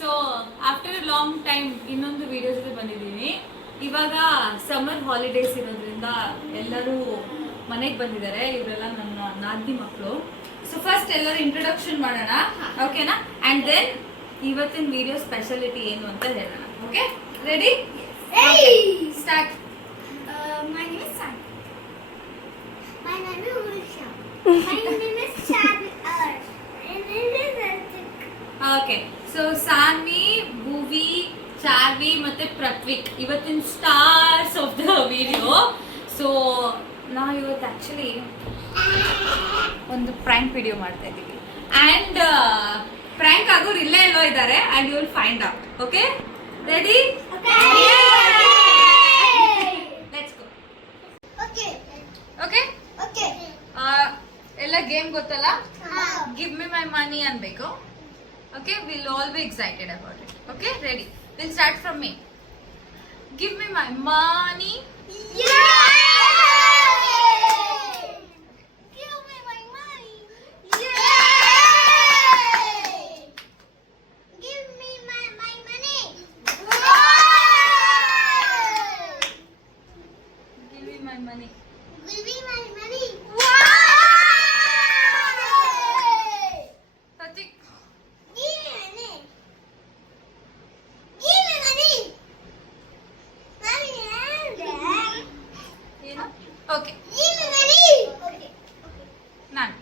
So after a long time ಇನ್ನೊಂದು video ಜೊತೆ ಬಂದಿದ್ದೀನಿ. ಇವಾಗ ಸಮ್ಮರ್ ಹಾಲಿಡೇಸ್ ಇರೋದ್ರಿಂದ ಎಲ್ಲರೂ ಮನೆಗೆ ಬಂದಿದ್ದಾರೆ. ಇವರೆಲ್ಲ ನನ್ನ ನಾದಿನಿ ಮಕ್ಕಳು. ಸೊ ಫಸ್ಟ್ ಎಲ್ಲರೂ ಇಂಟ್ರೊಡಕ್ಷನ್ ಮಾಡೋಣ, ಓಕೆನಾ? ಆ್ಯಂಡ್ ದೆನ್ ಇವತ್ತಿನ ವಿಡಿಯೋ ಸ್ಪೆಷಾಲಿಟಿ ಏನು ಅಂತ ಹೇಳೋಣ. Okay, ready? Start. My name is Sun. My name is Usha. My name is Shabi. My name is Ratik. Okay, so Saanvi, Bhuvi, Charvi ಮತ್ತೆ ಪ್ರತ್ವಿಕ್ ಇವತ್ತಿನ stars of the video. So ನಾವು ಇವತ್ತು ಆ್ಯಕ್ಚುಲಿ ಒಂದು prank video ಮಾಡ್ತಾ ಇದ್ದೀವಿ. ಆ್ಯಂಡ್ ಪ್ರ್ಯಾಂಕ್ ಆಗೋರು ಇಲ್ಲೇ ಎಲ್ಲೋ ಇದ್ದಾರೆ. And you will find out. Okay, ready? Let's go. Okay, ಎಲ್ಲ ಗೇಮ್ ಗೊತ್ತಲ್ಲ? ಗಿವ್ ಮಿ ಮೈ ಮನಿ ಅನ್ಬೇಕು. Okay, will all be excited about it. Okay, ready? Will start from me. Give me my money. Okay. None.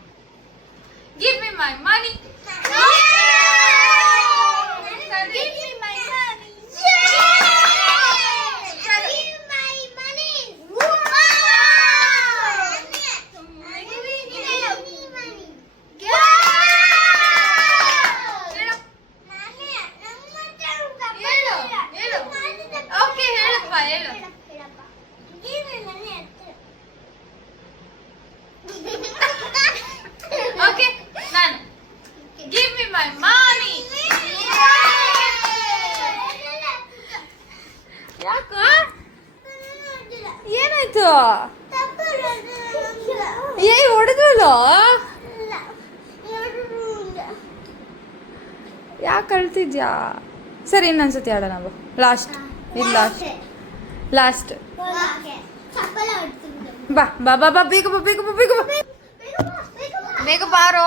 Give me my money. Give me my money. Okay, ಹೇಳಪ್ಪ, ಹೇಳು. Okay, ನಾನು. Give me my money. ಯಾಕ? ಏನಾಯ್ತು? ಹೊಡೆದ್ರಲ್ಲ? ಯಾಕೆ ಅಳ್ತಿದ್ಯಾ? ಸರಿ, ಇನ್ನೊಂದ್ಸತಿ ಆಡೋಣ ಬಾ. ಲಾಸ್ಟ್, ಇದು ಲಾಸ್ಟ್. ಬಾ ಬಾ ಬಾ ಬಾ, ಬೇಗ ಬಾ, ಬೇಗ ಬಾ, ಬೇಗ ಬಾ, ಬೇಗ ಬಾರೋ.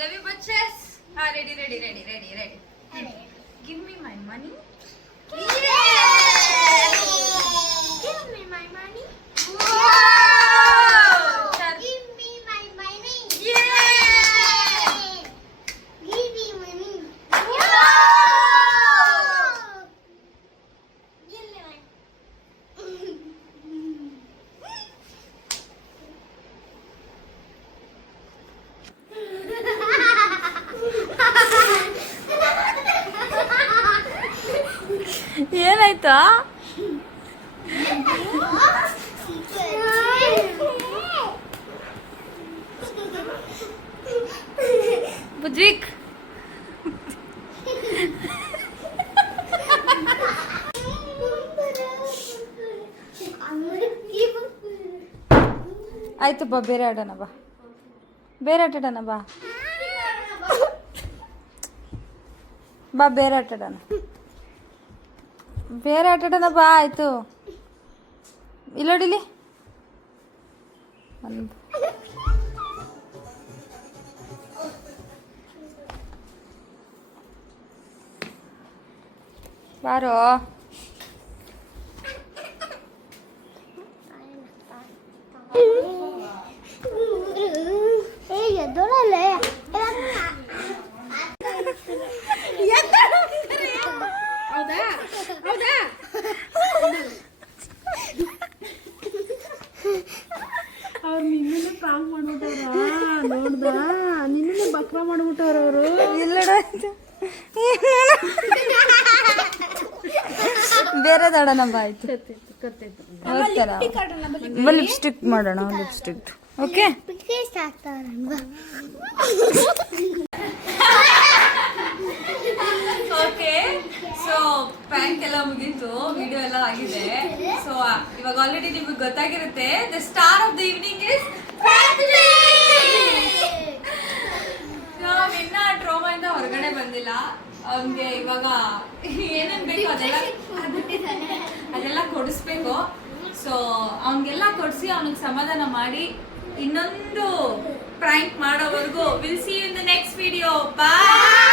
ಲವ್ ಯು ಬಚ್ಚಸ್. Ready ready ready ready ready. Give me my money. Give me my money. Give me my money. Give me money. Give me money. ಏನಾಯ್ತಾ? ಬುದ್ವಿಕ್, ಆಯ್ತು ಬಾ, ಬೇರೆ ಆಡೋಣ ಬಾ, ಬೇರೆ ಆಟ ಆಡೋಣ ಬಾ, ಬಾ ಬೇರೆ ಆಟ ಆಡೋಣ, ಬೇರೆ ಆಟ ಆಡೋಣ ಬಾ. ಆಯಿತು, ಇಲ್ಲೋಡಿಲಿ ಒಂದು ಬಾರೋ. ಅವ್ರು ನಿನ್ನೆ ಪ್ರಾಂಕ್ ಮಾಡ್ಬಿಟ್ಟವ್ರ, ನೋಡ್ದ? ನಿನ್ನೆ ಬಕ್ರ ಮಾಡ್ಬಿಟ್ಟವ್ರ ಅವರು. ಬೇರೆದಾಡೋಣ ಬಾ. ಆಯ್ತು, ಲಿಪ್ಸ್ಟಿಕ್ ಮಾಡೋಣ, lipstick. Okay, okay. So prank ಎಲ್ಲ ಮುಗೀತು, ವಿಡಿಯೋ ಎಲ್ಲ ಆಗಿದೆ. ಸೊ ಇವಾಗ ಆಲ್ರೆಡಿ ನಿಮ್ಗೆ ಗೊತ್ತಾಗಿರುತ್ತೆ, the star of the evening is ನಾವಿನ್ನ ಟ್ರೋಮಾ ಇಂದ ಹೊರಗಡೆ ಬಂದ ಕೊಡಿಸ್ಬೇಕು. ಸೊ ಅವನಿಗೆಲ್ಲ ಕೊಡಿಸಿ ಅವನಿಗೆ ಸಮಾಧಾನ ಮಾಡಿ ಇನ್ನೊಂದು ಪ್ರ್ಯಾಂಕ್ ಮಾಡೋವರೆಗೂ will see you in the next video. Bye.